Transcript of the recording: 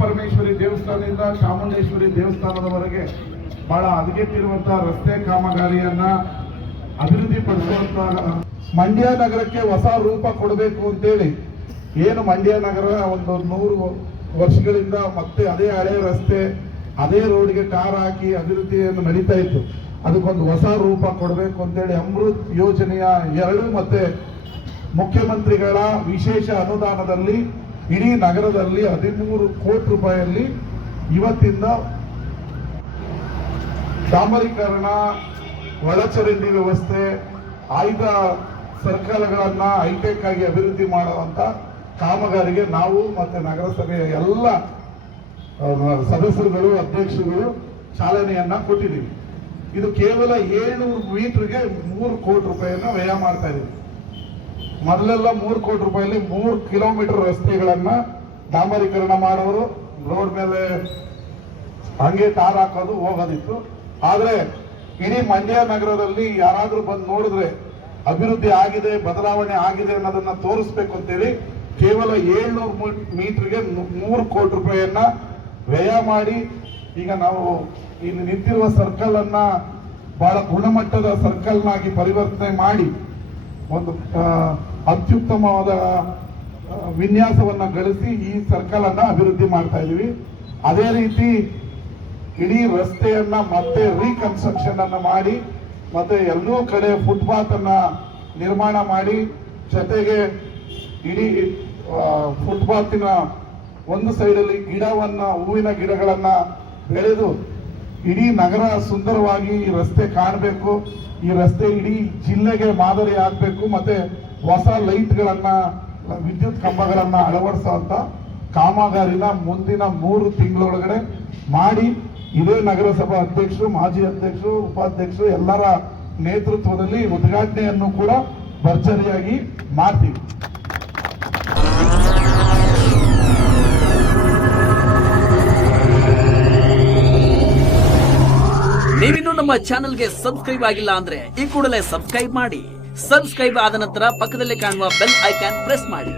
ಪರಮೇಶ್ವರಿ ದೇವಸ್ಥಾನದಿಂದ ಚಾಮುಂಡೇಶ್ವರಿ ದೇವಸ್ಥಾನದವರೆಗೆ ಬಹಳ ಹದಗೆಟ್ಟಿರುವಂತಹ ರಸ್ತೆ ಕಾಮಗಾರಿಯನ್ನ ಅಭಿವೃದ್ಧಿಪಡಿಸುವಂತಹ ಮಂಡ್ಯ ನಗರಕ್ಕೆ ಹೊಸ ರೂಪ ಕೊಡಬೇಕು ಅಂತೇಳಿ ಏನು ಮಂಡ್ಯ ನಗರ ಒಂದು 100 ವರ್ಷಗಳಿಂದ ಮತ್ತೆ ಅದೇ ಹಳೆ ರಸ್ತೆ ಅದೇ ರೋಡ್ಗೆ ಟಾರ್ ಹಾಕಿ ಅಭಿವೃದ್ಧಿಯನ್ನು ನಡೀತಾ ಇತ್ತು. ಅದಕ್ಕೊಂದು ಹೊಸ ರೂಪ ಕೊಡಬೇಕು ಅಂತೇಳಿ ಅಮೃತ್ ಯೋಜನೆಯ 2 ಮತ್ತೆ ಮುಖ್ಯಮಂತ್ರಿಗಳ ವಿಶೇಷ ಅನುದಾನದಲ್ಲಿ ಇಡೀ ನಗರದಲ್ಲಿ 13 ಕೋಟಿ ರೂಪಾಯಿಯಲ್ಲಿ ಇವತ್ತಿಂದ ಡಾಂಬರೀಕರಣ, ಒಳಚರಂಡಿ ವ್ಯವಸ್ಥೆ, ಆಯ್ದ ಸರ್ಕಲ್ಗಳನ್ನ ಹೈಟೆಕ್ ಆಗಿ ಅಭಿವೃದ್ಧಿ ಮಾಡುವಂತ ಕಾಮಗಾರಿಗೆ ನಾವು ಮತ್ತೆ ನಗರಸಭೆಯ ಎಲ್ಲ ಸದಸ್ಯರುಗಳು, ಅಧ್ಯಕ್ಷರುಗಳು ಚಾಲನೆಯನ್ನ ಕೊಟ್ಟಿದ್ದೀವಿ. ಇದು ಕೇವಲ 700 ಮೀಟರ್ಗೆ 3 ಕೋಟಿ ರೂಪಾಯಿಯನ್ನ ವ್ಯಯ ಮಾಡ್ತಾ ಇದೀವಿ. ಮೊದಲೆಲ್ಲ 3 ಕೋಟಿ ರೂಪಾಯಿಯಲ್ಲಿ 3 ಕಿಲೋಮೀಟರ್ ರಸ್ತೆಗಳನ್ನ ಡಾಂಬರೀಕರಣ ಮಾಡೋರು, ರೋಡ್ ಮೇಲೆ ಹಂಗೆ ಟಾರ್ ಹಾಕೋದು ಹೋಗೋದಿತ್ತು. ಆದ್ರೆ ಇಡೀ ಮಂಡ್ಯ ನಗರದಲ್ಲಿ ಯಾರಾದ್ರೂ ಬಂದು ನೋಡಿದ್ರೆ ಅಭಿವೃದ್ಧಿ ಆಗಿದೆ, ಬದಲಾವಣೆ ಆಗಿದೆ ಅನ್ನೋದನ್ನ ತೋರಿಸ್ಬೇಕು ಅಂತೇಳಿ ಕೇವಲ 700 ಮೀಟರ್ಗೆ 3 ಕೋಟಿ ರೂಪಾಯಿಯನ್ನ ವ್ಯಯ ಮಾಡಿ ಈಗ ನಾವು ಇಲ್ಲಿ ನಿಂತಿರುವ ಸರ್ಕಲ್ ಅನ್ನ ಬಹಳ ಗುಣಮಟ್ಟದ ಸರ್ಕಲ್ನಾಗಿ ಪರಿವರ್ತನೆ ಮಾಡಿ ಒಂದು ಅತ್ಯುತ್ತಮವಾದ ವಿನ್ಯಾಸವನ್ನ ಗಳಿಸಿ ಈ ಸರ್ಕಲ್ ಅನ್ನ ಅಭಿವೃದ್ಧಿ ಮಾಡ್ತಾ ಇದೀವಿ. ಅದೇ ರೀತಿ ಇಡೀ ರಸ್ತೆಯನ್ನ ಮತ್ತೆ ರೀಕನ್ಸ್ಟ್ರಕ್ಷನ್ ಅನ್ನ ಮಾಡಿ ಮತ್ತೆ ಎಲ್ಲೂ ಕಡೆ ಫುಟ್ಪಾತ್ ಅನ್ನ ನಿರ್ಮಾಣ ಮಾಡಿ ಜೊತೆಗೆ ಇಡೀ ಫುಟ್ಪಾತಿನ ಒಂದು ಸೈಡಲ್ಲಿ ಹೂವಿನ ಗಿಡಗಳನ್ನ ಬೆಳೆದು ಇಡೀ ನಗರ ಸುಂದರವಾಗಿ ಈ ರಸ್ತೆ ಕಾಣಬೇಕು. ಈ ರಸ್ತೆ ಇಡೀ ಜಿಲ್ಲೆಗೆ ಮಾದರಿ ಆಗ್ಬೇಕು. ಮತ್ತೆ ಹೊಸ ಲೈಟ್ಗಳನ್ನ, ವಿದ್ಯುತ್ ಕಂಬಗಳನ್ನ ಅಳವಡಿಸುವಂತ ಕಾಮಗಾರಿನ ಮುಂದಿನ 3 ತಿಂಗಳೊಳಗಡೆ ಮಾಡಿ ಇದೇ ನಗರಸಭಾ ಅಧ್ಯಕ್ಷರು, ಮಾಜಿ ಅಧ್ಯಕ್ಷರು, ಉಪಾಧ್ಯಕ್ಷರು ಎಲ್ಲರ ನೇತೃತ್ವದಲ್ಲಿ ಉದ್ಘಾಟನೆಯನ್ನು ಕೂಡ ಭರ್ಜರಿಯಾಗಿ ಮಾಡ್ತೀವಿ. ನೀವಿನ್ನೂ ನಮ್ಮ ಚಾನೆಲ್ಗೆ ಸಬ್ಸ್ಕ್ರೈಬ್ ಆಗಿಲ್ಲ ಅಂದ್ರೆ ಈ ಕೂಡಲೇ ಸಬ್ಸ್ಕ್ರೈಬ್ ಮಾಡಿ. ಸಬ್ಸ್ಕ್ರೈಬ್ ಆದ ನಂತರ ಪಕ್ಕದಲ್ಲಿ ಕಾಣುವ ಬೆಲ್ ಐಕಾನ್ ಪ್ರೆಸ್ ಮಾಡಿ.